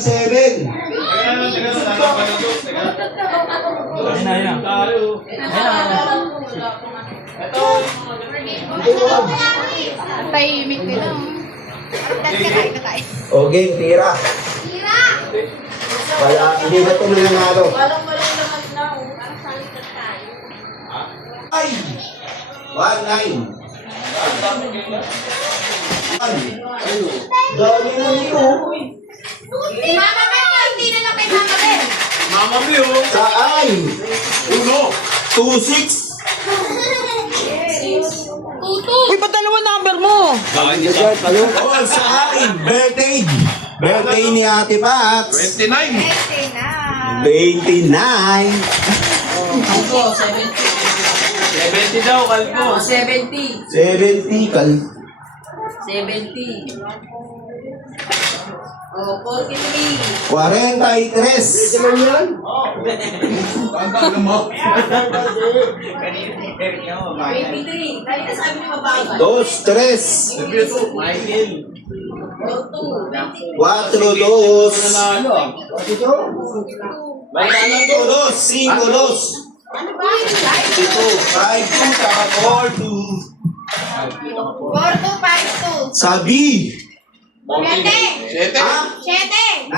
7. Tahimik nila. Okay, tira. Wala, hindi na ito nananalo. Walang naman na. Parang salitan tayo. Ay! 1-9. Dami na niyo. Si Mama Bel, hindi na lang kay Mama Bel. Mama Bio. Saan? 2-6. Uy, ba't dalawa number mo? Oh, sa akin, birthday. Birthday ni Ate Pats. 29. 29. Kalbo, 70. 70 daw, kalbo. 70. 70 kal. 70. Oh, 43. 43. Ang mo. 23. Dahil na sabi ni mabagal. 2-3. Michael. 4-2. Nanalo. May nanalo. 5-2. Ano ba? 5-2 saka 4-2. 4-2, 5-2. Sabi. 7. 7. Ha? 7.